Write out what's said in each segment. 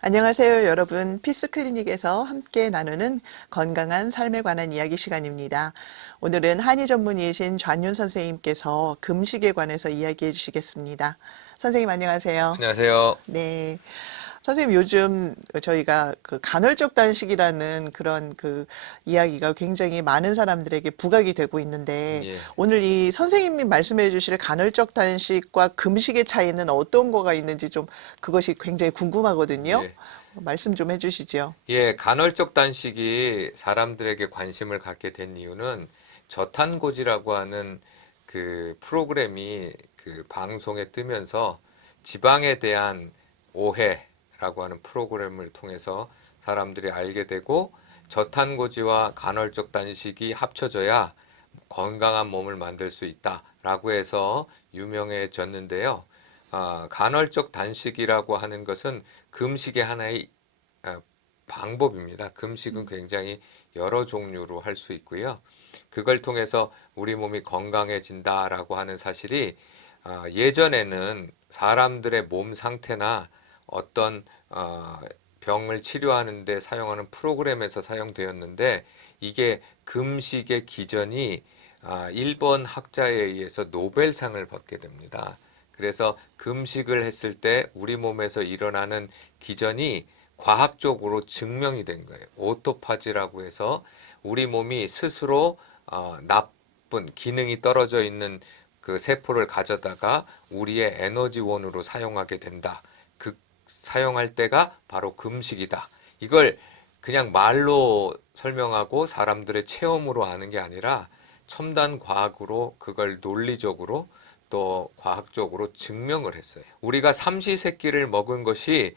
안녕하세요, 여러분. 피스 클리닉에서 함께 나누는 건강한 삶에 관한 이야기 시간입니다. 오늘은 한의 전문의이신 좌윤 선생님께서 금식에 관해서 이야기해 주시겠습니다. 선생님, 안녕하세요. 안녕하세요. 네. 선생님, 요즘 저희가 그 간헐적 단식이라는 그런 그 이야기가 굉장히 많은 사람들에게 부각이 되고 있는데, 예. 오늘 이 선생님이 말씀해 주실 간헐적 단식과 금식의 차이는 어떤 거가 있는지 좀 그것이 굉장히 궁금하거든요. 예. 말씀 좀 해주시죠. 간헐적 단식이 사람들에게 관심을 갖게 된 이유는 저탄고지라고 하는 그 프로그램이 그 방송에 뜨면서 지방에 대한 오해라고 하는 프로그램을 통해서 사람들이 알게 되고 저탄고지와 간헐적 단식이 합쳐져야 건강한 몸을 만들 수 있다라고 해서 유명해졌는데요. 간헐적 단식이라고 하는 것은 금식의 하나의 아, 방법입니다. 금식은 굉장히 여러 종류로 할 수 있고요. 그걸 통해서 우리 몸이 건강해진다라고 하는 사실이 예전에는 사람들의 몸 상태나 어떤 병을 치료하는 데 사용하는 프로그램에서 사용되었는데 이게 금식의 기전이 일본 학자에 의해서 노벨상을 받게 됩니다. 그래서 금식을 했을 때 우리 몸에서 일어나는 기전이 과학적으로 증명이 된 거예요. 오토파지라고 해서 우리 몸이 스스로 나쁜 기능이 떨어져 있는 그 세포를 가져다가 우리의 에너지원으로 사용하게 된다. 그 사용할 때가 바로 금식이다. 이걸 그냥 말로 설명하고 사람들의 체험으로 아는 게 아니라 첨단 과학으로 그걸 논리적으로 또 과학적으로 증명을 했어요. 우리가 삼시세끼를 먹은 것이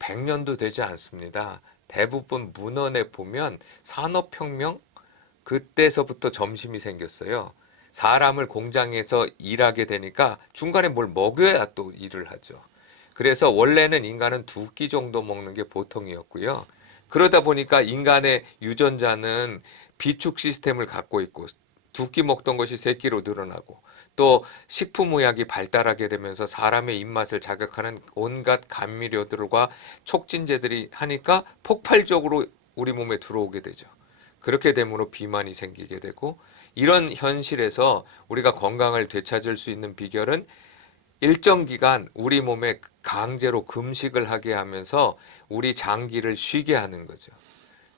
100년도 되지 않습니다. 대부분 문헌에 보면 산업혁명 그때서부터 점심이 생겼어요. 사람을 공장에서 일하게 되니까 중간에 뭘 먹여야 또 일을 하죠. 그래서 원래는 인간은 2끼 정도 먹는 게 보통이었고요. 그러다 보니까 인간의 유전자는 비축 시스템을 갖고 있고 2끼 먹던 것이 3끼로 늘어나고 또 식품의학이 발달하게 되면서 사람의 입맛을 자극하는 온갖 감미료들과 촉진제들이 하니까 폭발적으로 우리 몸에 들어오게 되죠. 그렇게 되므로 비만이 생기게 되고 이런 현실에서 우리가 건강을 되찾을 수 있는 비결은 일정 기간 우리 몸에 강제로 금식을 하게 하면서 우리 장기를 쉬게 하는 거죠.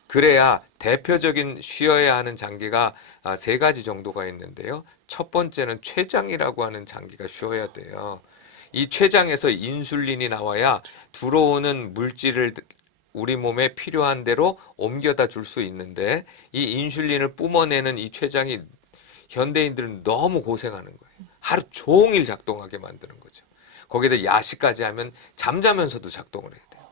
그래야 대표적인 쉬어야 하는 장기가 3가지 정도가 있는데요. 첫 번째는 췌장이라고 하는 장기가 쉬어야 돼요. 이 췌장에서 인슐린이 나와야 들어오는 물질을 우리 몸에 필요한 대로 옮겨다 줄 수 있는데 이 인슐린을 뿜어내는 이 췌장이 현대인들은 너무 고생하는 거예요. 하루 종일 작동하게 만드는 거죠. 거기다 야식까지 하면 잠자면서도 작동을 해야 돼요.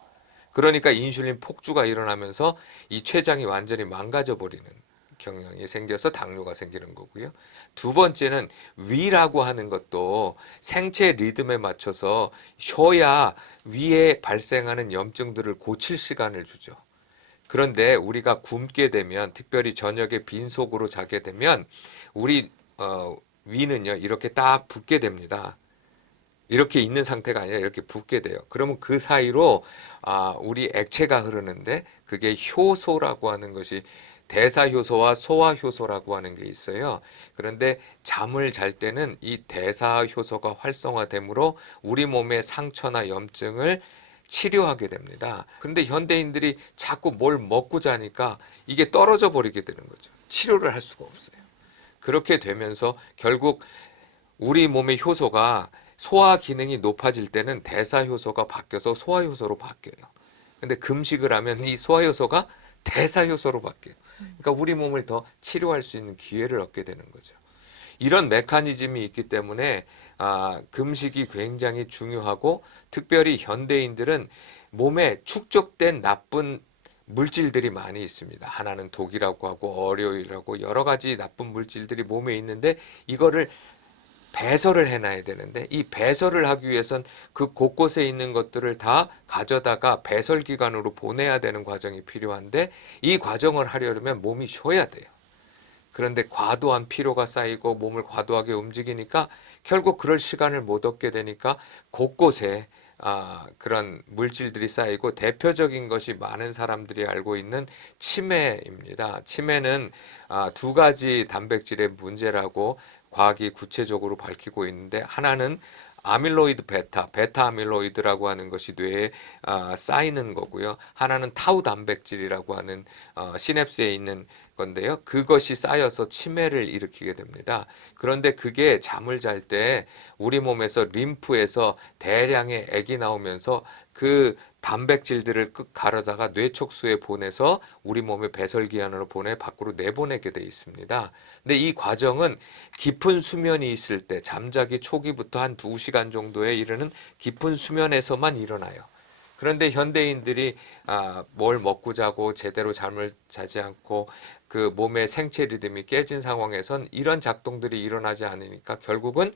그러니까 인슐린 폭주가 일어나면서 이 췌장이 완전히 망가져 버리는 경향이 생겨서 당뇨가 생기는 거고요. 두 번째는 위라고 하는 것도 생체 리듬에 맞춰서 쉬어야 위에 발생하는 염증들을 고칠 시간을 주죠. 그런데 우리가 굶게 되면 특별히 저녁에 빈속으로 자게 되면 우리 위는요 이렇게 딱 붓게 됩니다. 이렇게 있는 상태가 아니라 이렇게 붓게 돼요. 그러면 그 사이로 우리 액체가 흐르는데 그게 효소라고 하는 것이 대사효소와 소화효소라고 하는 게 있어요. 그런데 잠을 잘 때는 이 대사효소가 활성화되므로 우리 몸의 상처나 염증을 치료하게 됩니다. 그런데 현대인들이 자꾸 뭘 먹고 자니까 이게 떨어져 버리게 되는 거죠. 치료를 할 수가 없어요. 그렇게 되면서 결국 우리 몸의 효소가 소화 기능이 높아질 때는 대사 효소가 바뀌어서 소화 효소로 바뀌어요. 근데 금식을 하면 이 소화 효소가 대사 효소로 바뀌어요. 그러니까 우리 몸을 더 치료할 수 있는 기회를 얻게 되는 거죠. 이런 메커니즘이 있기 때문에 금식이 굉장히 중요하고 특별히 현대인들은 몸에 축적된 나쁜 물질들이 많이 있습니다. 하나는 독이라고 하고 월요일이라고 여러 가지 나쁜 물질들이 몸에 있는데 이거를 배설을 해놔야 되는데 이 배설을 하기 위해선 그 곳곳에 있는 것들을 다 가져다가 배설기관으로 보내야 되는 과정이 필요한데 이 과정을 하려면 몸이 쉬어야 돼요. 그런데 과도한 피로가 쌓이고 몸을 과도하게 움직이니까 결국 그럴 시간을 못 얻게 되니까 곳곳에 그런 물질들이 쌓이고 대표적인 것이 많은 사람들이 알고 있는 치매입니다. 치매는 두 가지 단백질의 문제라고 과학이 구체적으로 밝히고 있는데 하나는 아밀로이드 베타 아밀로이드라고 하는 것이 뇌에 쌓이는 거고요. 하나는 타우 단백질이라고 하는 시냅스에 있는 건데요. 그것이 쌓여서 치매를 일으키게 됩니다. 그런데 그게 잠을 잘 때 우리 몸에서 림프에서 대량의 액이 나오면서 그 단백질들을 끝 가려다가 뇌촉수에 보내서 우리 몸의 배설기관으로 보내 밖으로 내보내게 돼 있습니다. 근데 이 과정은 깊은 수면이 있을 때 잠자기 초기부터 한 2시간 정도에 이르는 깊은 수면에서만 일어나요. 그런데 현대인들이 뭘 먹고 자고 제대로 잠을 자지 않고 그 몸의 생체 리듬이 깨진 상황에선 이런 작동들이 일어나지 않으니까 결국은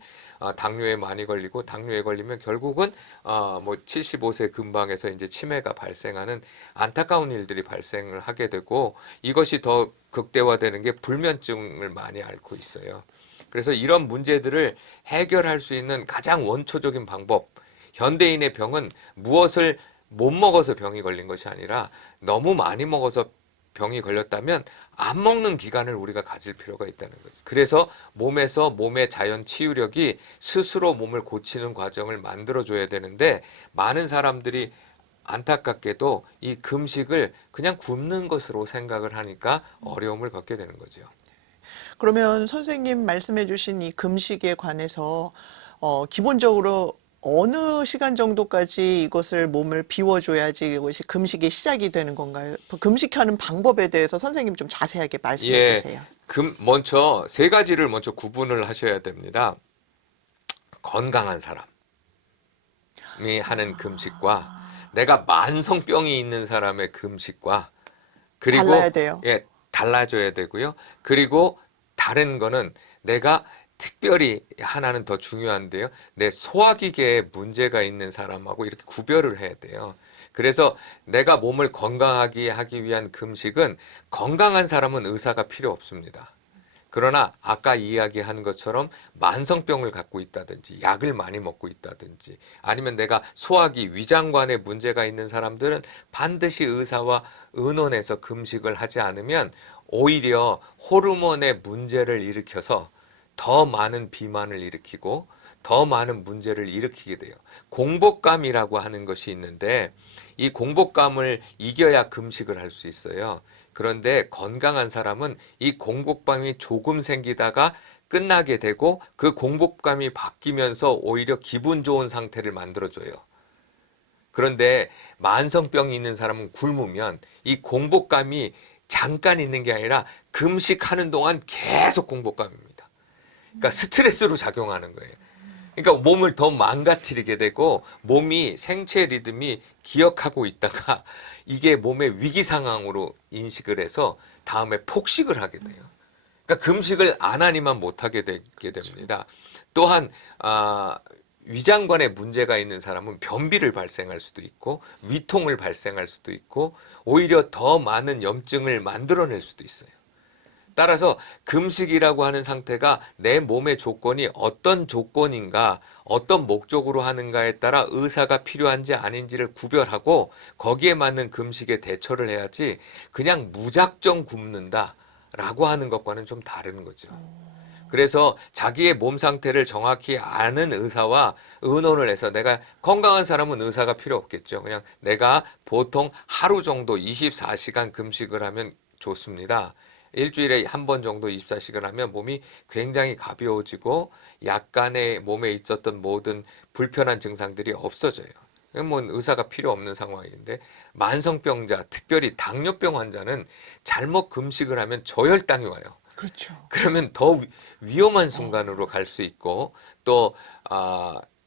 당뇨에 많이 걸리고 당뇨에 걸리면 결국은 뭐 75세 근방에서 이제 치매가 발생하는 안타까운 일들이 발생을 하게 되고 이것이 더 극대화되는 게 불면증을 많이 앓고 있어요. 그래서 이런 문제들을 해결할 수 있는 가장 원초적인 방법, 현대인의 병은 무엇을 못 먹어서 병이 걸린 것이 아니라 너무 많이 먹어서 병이 걸렸다면 안 먹는 기간을 우리가 가질 필요가 있다는 거죠. 그래서 몸에서 몸의 자연 치유력이 스스로 몸을 고치는 과정을 만들어줘야 되는데 많은 사람들이 안타깝게도 이 금식을 그냥 굶는 것으로 생각을 하니까 어려움을 겪게 되는 거죠. 그러면 선생님 말씀해 주신 이 금식에 관해서 기본적으로 어느 시간 정도까지 이것을 몸을 비워줘야지 이것이 금식이 시작이 되는 건가요? 금식하는 방법에 대해서 선생님 좀 자세하게 말씀해 예, 주세요. 먼저 세 가지를 먼저 구분을 하셔야 됩니다. 건강한 사람이 하는 금식과 내가 만성병이 있는 사람의 금식과 달라야 그리고 돼요. 달라져야 되고요. 그리고 다른 거는 내가 특별히 하나는 더 중요한데요. 내 소화기계에 문제가 있는 사람하고 이렇게 구별을 해야 돼요. 그래서 내가 몸을 건강하게 하기 위한 금식은 건강한 사람은 의사가 필요 없습니다. 그러나 아까 이야기한 것처럼 만성병을 갖고 있다든지 약을 많이 먹고 있다든지 아니면 내가 소화기 위장관에 문제가 있는 사람들은 반드시 의사와 의논해서 금식을 하지 않으면 오히려 호르몬의 문제를 일으켜서 더 많은 비만을 일으키고 더 많은 문제를 일으키게 돼요. 공복감이라고 하는 것이 있는데 이 공복감을 이겨야 금식을 할 수 있어요. 그런데 건강한 사람은 이 공복감이 조금 생기다가 끝나게 되고 그 공복감이 바뀌면서 오히려 기분 좋은 상태를 만들어줘요. 그런데 만성병이 있는 사람은 굶으면 이 공복감이 잠깐 있는 게 아니라 금식하는 동안 계속 공복감입니다. 그러니까 스트레스로 작용하는 거예요. 그러니까 몸을 더 망가뜨리게 되고 몸이 생체 리듬이 기억하고 있다가 이게 몸의 위기 상황으로 인식을 해서 다음에 폭식을 하게 돼요. 그러니까 금식을 안 하니만 못하게 되게 됩니다. 또한 위장관에 문제가 있는 사람은 변비를 발생할 수도 있고 위통을 발생할 수도 있고 오히려 더 많은 염증을 만들어낼 수도 있어요. 따라서 금식이라고 하는 상태가 내 몸의 조건이 어떤 조건인가, 어떤 목적으로 하는가에 따라 의사가 필요한지 아닌지를 구별하고 거기에 맞는 금식에 대처를 해야지 그냥 무작정 굶는다라고 하는 것과는 좀 다른 거죠. 그래서 자기의 몸 상태를 정확히 아는 의사와 의논을 해서 내가 건강한 사람은 의사가 필요 없겠죠. 그냥 내가 보통 하루 정도 24시간 금식을 하면 좋습니다. 일주일에 한 번 정도 24시간 하면 몸이 굉장히 가벼워지고 약간의 몸에 있었던 모든 불편한 증상들이 없어져요. 뭐 의사가 필요 없는 상황인데 만성병자, 특별히 당뇨병 환자는 잘못 금식을 하면 저혈당이 와요. 그렇죠. 그러면 더 위험한 순간으로 갈 수 있고 또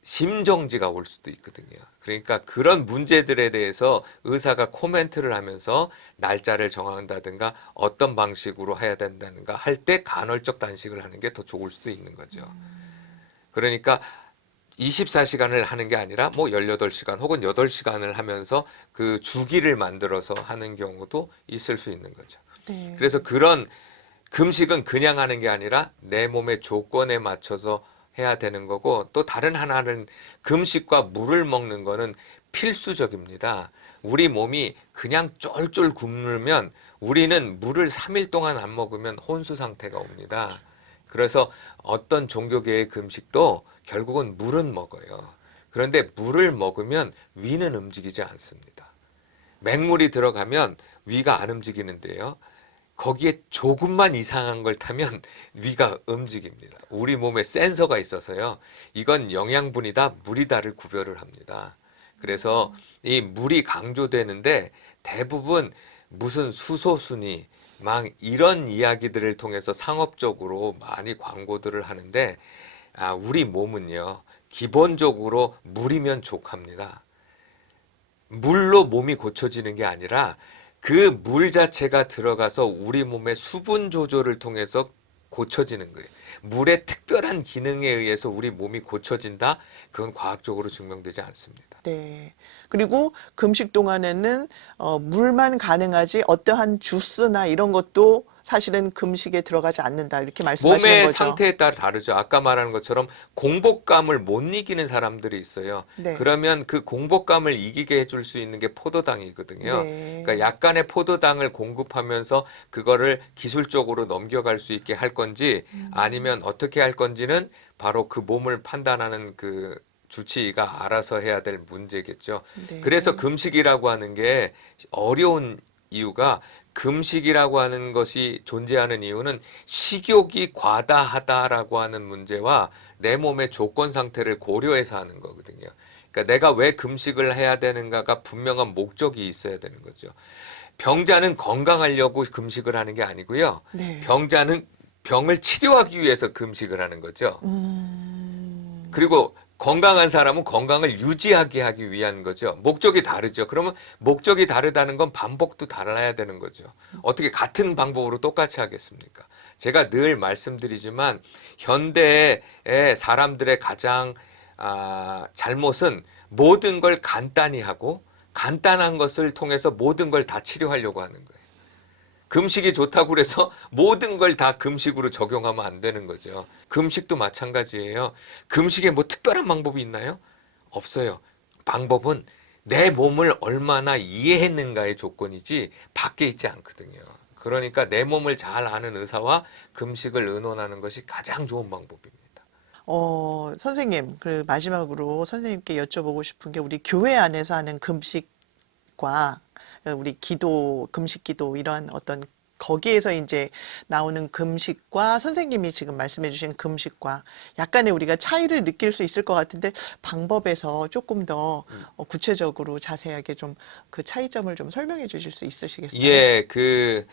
심정지가 올 수도 있거든요. 그러니까 그런 문제들에 대해서 의사가 코멘트를 하면서 날짜를 정한다든가 어떤 방식으로 해야 된다든가 할 때 간헐적 단식을 하는 게 더 좋을 수도 있는 거죠. 그러니까 24시간을 하는 게 아니라 뭐 18시간 혹은 8시간을 하면서 그 주기를 만들어서 하는 경우도 있을 수 있는 거죠. 네. 그래서 그런 금식은 그냥 하는 게 아니라 내 몸의 조건에 맞춰서 해야 되는 거고 또 다른 하나는 금식과 물을 먹는 거는 필수적입니다. 우리 몸이 그냥 쫄쫄 굶으면 우리는 물을 3일 동안 안 먹으면 혼수 상태가 옵니다. 그래서 어떤 종교계의 금식도 결국은 물은 먹어요. 그런데 물을 먹으면 위는 움직이지 않습니다. 맹물이 들어가면 위가 안 움직이는데요. 거기에 조금만 이상한 걸 타면 위가 움직입니다. 우리 몸에 센서가 있어서요. 이건 영양분이다, 물이다를 구별을 합니다. 그래서 이 물이 강조되는데 대부분 무슨 수소순이 막 이런 이야기들을 통해서 상업적으로 많이 광고들을 하는데 우리 몸은요. 기본적으로 물이면 족합니다. 물로 몸이 고쳐지는 게 아니라 그 물 자체가 들어가서 우리 몸의 수분 조절을 통해서 고쳐지는 거예요. 물의 특별한 기능에 의해서 우리 몸이 고쳐진다? 그건 과학적으로 증명되지 않습니다. 네. 그리고 금식 동안에는 물만 가능하지 어떠한 주스나 이런 것도 사실은 금식에 들어가지 않는다. 이렇게 말씀하시는 몸의 거죠. 상태에 따라 다르죠. 아까 말하는 것처럼 공복감을 못 이기는 사람들이 있어요. 네. 그러면 그 공복감을 이기게 해줄 수 있는 게 포도당이거든요. 네. 그러니까 약간의 포도당을 공급하면서 그거를 기술적으로 넘겨갈 수 있게 할 건지 아니면 어떻게 할 건지는 바로 그 몸을 판단하는 그 주치의가 알아서 해야 될 문제겠죠. 네. 그래서 금식이라고 하는 게 어려운 이유가 금식이라고 하는 것이 존재하는 이유는 식욕이 과다하다라고 하는 문제와 내 몸의 조건 상태를 고려해서 하는 거거든요. 그러니까 내가 왜 금식을 해야 되는가가 분명한 목적이 있어야 되는 거죠. 병자는 건강하려고 금식을 하는 게 아니고요. 네. 병자는 병을 치료하기 위해서 금식을 하는 거죠. 그리고 건강한 사람은 건강을 유지하게 하기 위한 거죠. 목적이 다르죠. 그러면 목적이 다르다는 건 방법도 달라야 되는 거죠. 어떻게 같은 방법으로 똑같이 하겠습니까? 제가 늘 말씀드리지만 현대의 사람들의 가장 잘못은 모든 걸 간단히 하고 간단한 것을 통해서 모든 걸 다 치료하려고 하는 거예요. 금식이 좋다고 그래서 모든 걸 다 금식으로 적용하면 안 되는 거죠. 금식도 마찬가지예요. 금식에 뭐 특별한 방법이 있나요? 없어요. 방법은 내 몸을 얼마나 이해했는가의 조건이지 밖에 있지 않거든요. 그러니까 내 몸을 잘 아는 의사와 금식을 의논하는 것이 가장 좋은 방법입니다. 선생님, 그 마지막으로 선생님께 여쭤보고 싶은 게 우리 교회 안에서 하는 금식과 우리 기도, 금식 기도 이런 어떤 거기에서 이제 나오는 금식과 선생님이 지금 말씀해 주신 금식과 약간의 우리가 차이를 느낄 수 있을 것 같은데 방법에서 조금 더 구체적으로 자세하게 좀 그 차이점을 좀 설명해 주실 수 있으시겠어요? 예, 그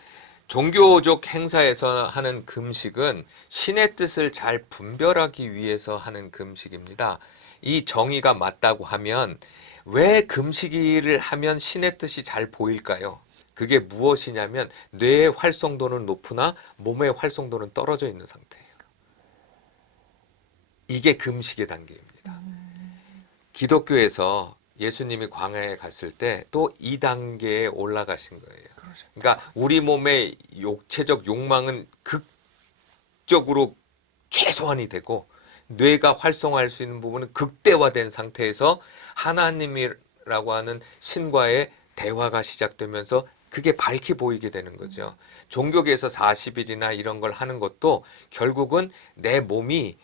종교적 행사에서 하는 금식은 신의 뜻을 잘 분별하기 위해서 하는 금식입니다. 이 정의가 맞다고 하면 왜 금식일을 하면 신의 뜻이 잘 보일까요? 그게 무엇이냐면 뇌의 활성도는 높으나 몸의 활성도는 떨어져 있는 상태예요. 이게 금식의 단계입니다. 기독교에서 예수님이 광야에 갔을 때 또 이 단계에 올라가신 거예요. 그러니까 우리 몸의 육체적 욕망은 극적으로 최소한이 되고 뇌가 활성화할 수 있는 부분은 극대화된 상태에서 하나님이라고 하는 신과의 대화가 시작되면서 그게 밝히 보이게 되는 거죠. 종교계에서 40일이나 이런 걸 하는 것도 결국은 내 몸이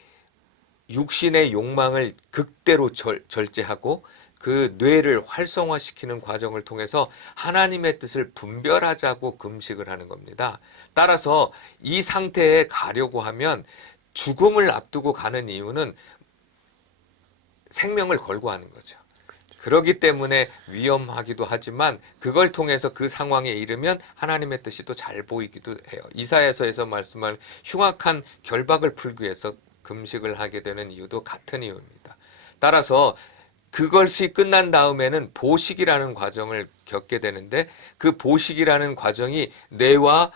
육신의 욕망을 극대로 절제하고 그 뇌를 활성화시키는 과정을 통해서 하나님의 뜻을 분별하자고 금식을 하는 겁니다. 따라서 이 상태에 가려고 하면 죽음을 앞두고 가는 이유는 생명을 걸고 하는 거죠. 그렇기 때문에 위험하기도 하지만 그걸 통해서 그 상황에 이르면 하나님의 뜻이 또 잘 보이기도 해요. 이사야서에서 말씀한 흉악한 결박을 풀기 위해서 금식을 하게 되는 이유도 같은 이유입니다. 따라서 그것이 끝난 다음에는 보식이라는 과정을 겪게 되는데 그 보식이라는 과정이 뇌와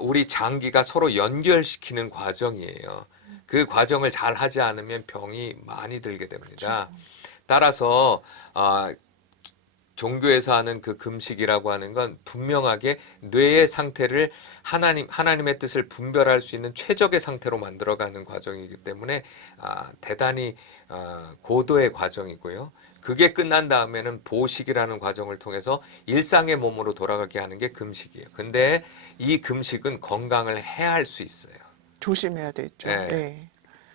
우리 장기가 서로 연결시키는 과정이에요. 그 과정을 잘 하지 않으면 병이 많이 들게 됩니다. 따라서 종교에서 하는 그 금식이라고 하는 건 분명하게 뇌의 상태를 하나님의 뜻을 분별할 수 있는 최적의 상태로 만들어가는 과정이기 때문에 대단히 고도의 과정이고요. 그게 끝난 다음에는 보식이라는 과정을 통해서 일상의 몸으로 돌아가게 하는 게 금식이에요. 근데 이 금식은 건강을 해할 수 있어요. 조심해야 되죠. 예. 네.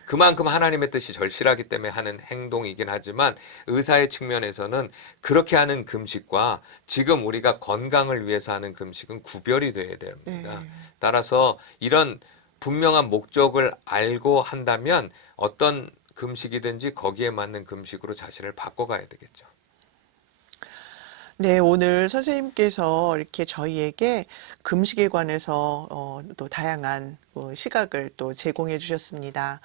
그만큼 하나님의 뜻이 절실하기 때문에 하는 행동이긴 하지만 의사의 측면에서는 그렇게 하는 금식과 지금 우리가 건강을 위해서 하는 금식은 구별이 돼야 됩니다. 네. 따라서 이런 분명한 목적을 알고 한다면 어떤 금식이든지 거기에 맞는 금식으로 자신을 바꿔가야 되겠죠. 네, 오늘 선생님께서 이렇게 저희에게 금식에 관해서 또 다양한 시각을 또 제공해 주셨습니다.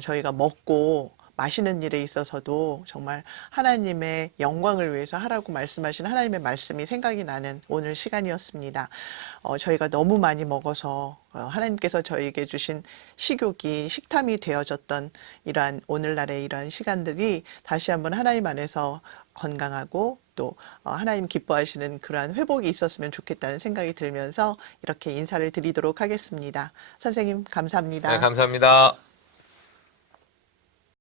저희가 먹고 마시는 일에 있어서도 정말 하나님의 영광을 위해서 하라고 말씀하신 하나님의 말씀이 생각이 나는 오늘 시간이었습니다. 저희가 너무 많이 먹어서 하나님께서 저희에게 주신 식욕이 식탐이 되어졌던 이러한 오늘날의 이러한 시간들이 다시 한번 하나님 안에서 건강하고 또 하나님 기뻐하시는 그러한 회복이 있었으면 좋겠다는 생각이 들면서 이렇게 인사를 드리도록 하겠습니다. 선생님 네, 감사합니다. 감사합니다.